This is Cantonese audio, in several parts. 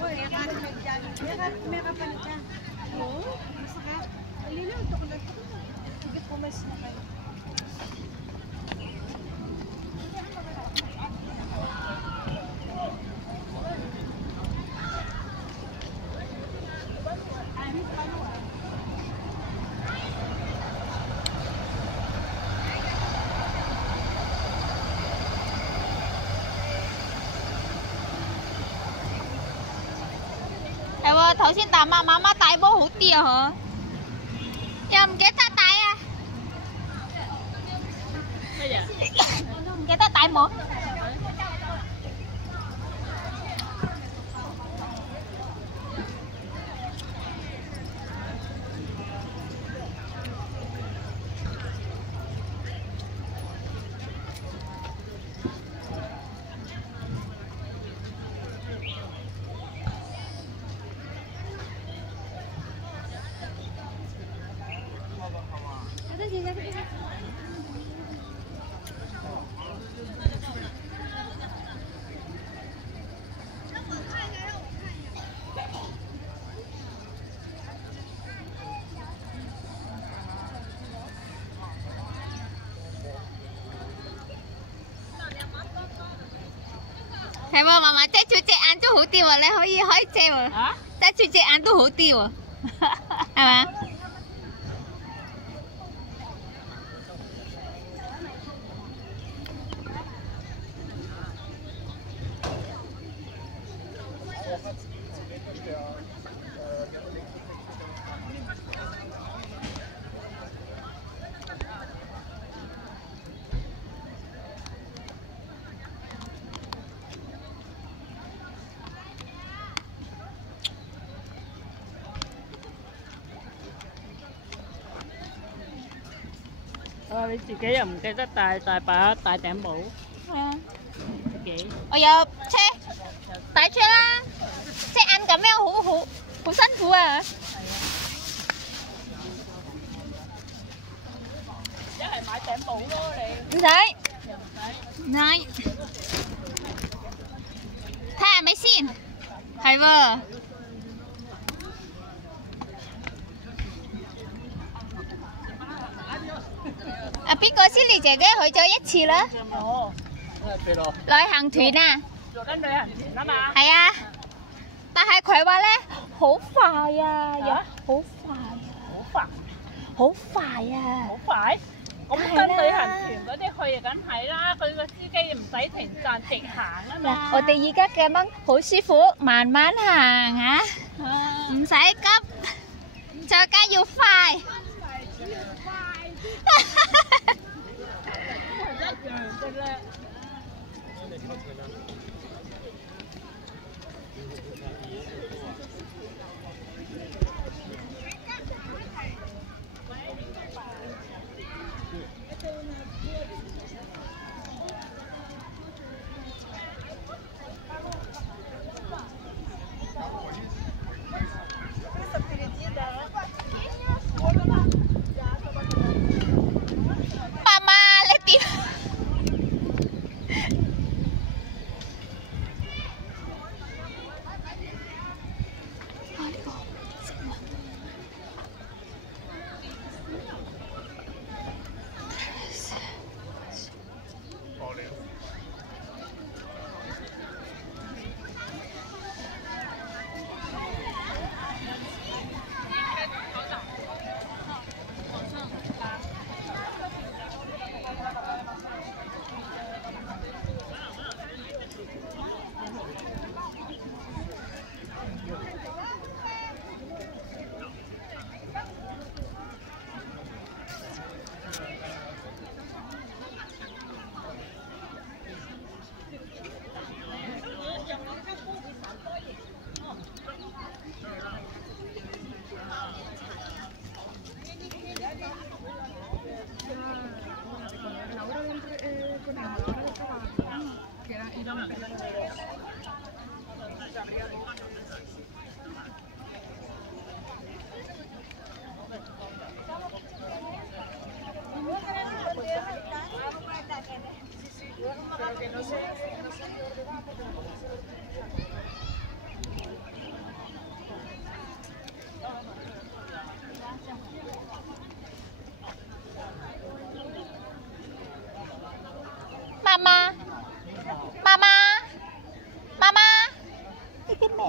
May kapalit siya. Oo, masakap. Alinaw, ito ko lang. Sige po, mas nakay.係喎，頭先大媽媽媽帶波好啲啊，嗬，又唔記得帶啊，乜嘢？唔記得帶帽。係喎，嫲嫲遮住隻眼都好啲喎，你可以遮喎，遮住隻眼都好啲喎，係嘛？你自己又唔記得帶頂帽？係啊。幾？我有車，帶車啦。隻眼咁樣好辛苦啊！一係買頂帽咯，你。唔使。唔使。睇下係咪先？係喎。啊，邊個先？你姐姐去咗一次啦。哦。旅行團啊。做緊旅行團啊嘛。係啊。但係佢話咧好快啊，又好快啊。好快。好快啊。好快？咁跟旅行團嗰啲去梗係啦，佢個司機唔使停站直行啊嘛。我哋而家咁樣好舒服，慢慢行啊，唔使急，再加要快。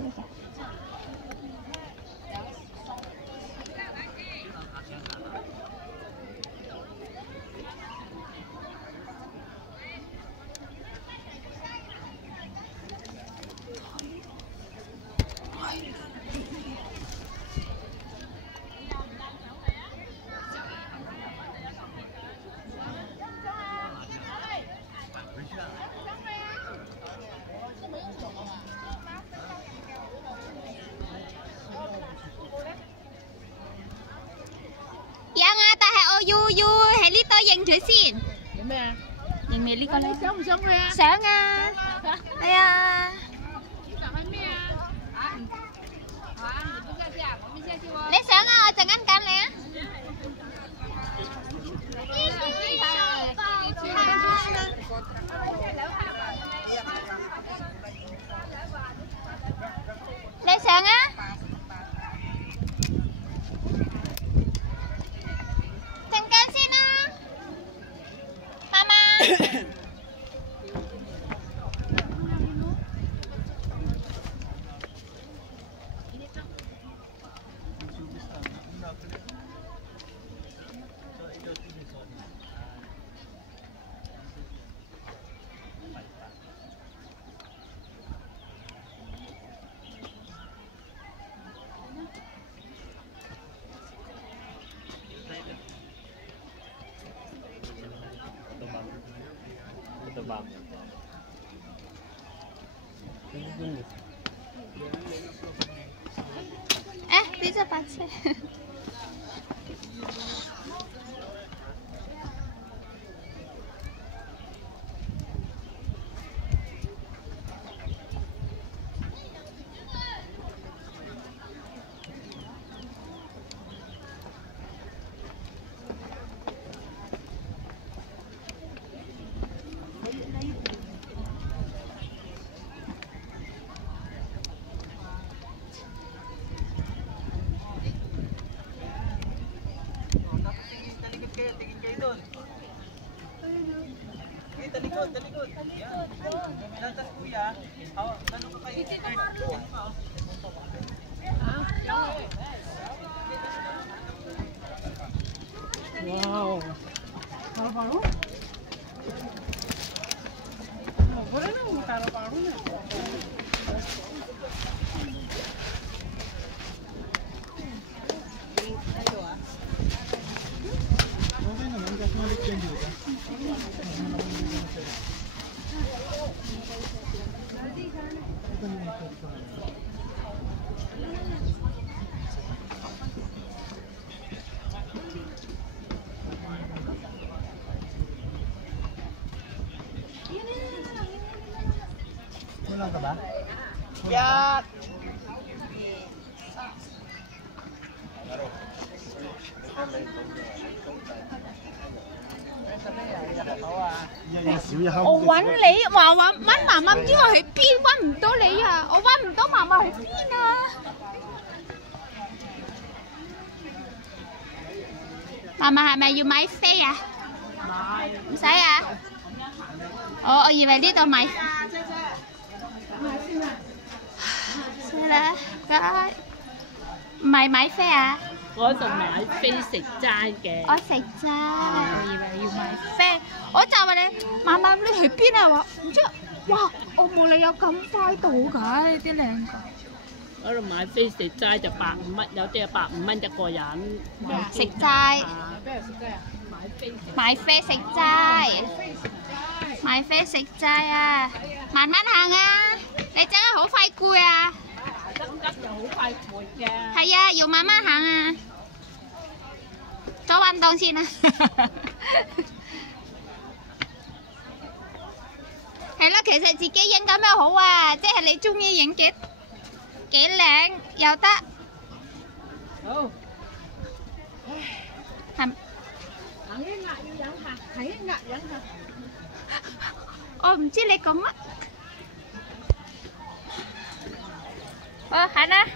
嚟㗎？有啊，但係我要喺呢度影佢先。影咩啊？影你呢個咧？你想唔想去啊？想啊！係啊！你想啊？我陣間趕你啊！你想啊？陣間先啦，媽媽。呢隻白車。Talikod. Yan. Lantas kuya. Ano ka kayo? Wow. Paru-paru? Boleh dong paru-parunya. Kulang ka ba? Ya.我揾你話揾媽媽唔知我喺邊，揾唔到你啊！我揾唔到媽媽喺邊啊！媽媽係咪要買飛啊？唔使啊！我以為呢度買。算啦，唔係買飛啊！我度買飛食齋嘅。我食齋，我以為要買飛，我就問你，媽媽你去邊啊？話唔知，哇！我冇理由咁快到㗎，呢啲靚㗎。嗰度買飛食齋就150蚊，有啲係150蚊一個人。食齋。邊度食齋啊？買飛食齋。買飛食齋啊！慢慢行啊！你真係好快攰啊！急又好快攰嘅。係啊，要慢慢行啊！做運動先啊！係咯，其實自己影咁樣好啊，即係你中意影幾靚又得。好。係。行一壓要忍下，行一壓忍下。我唔知你講乜。好，行啦。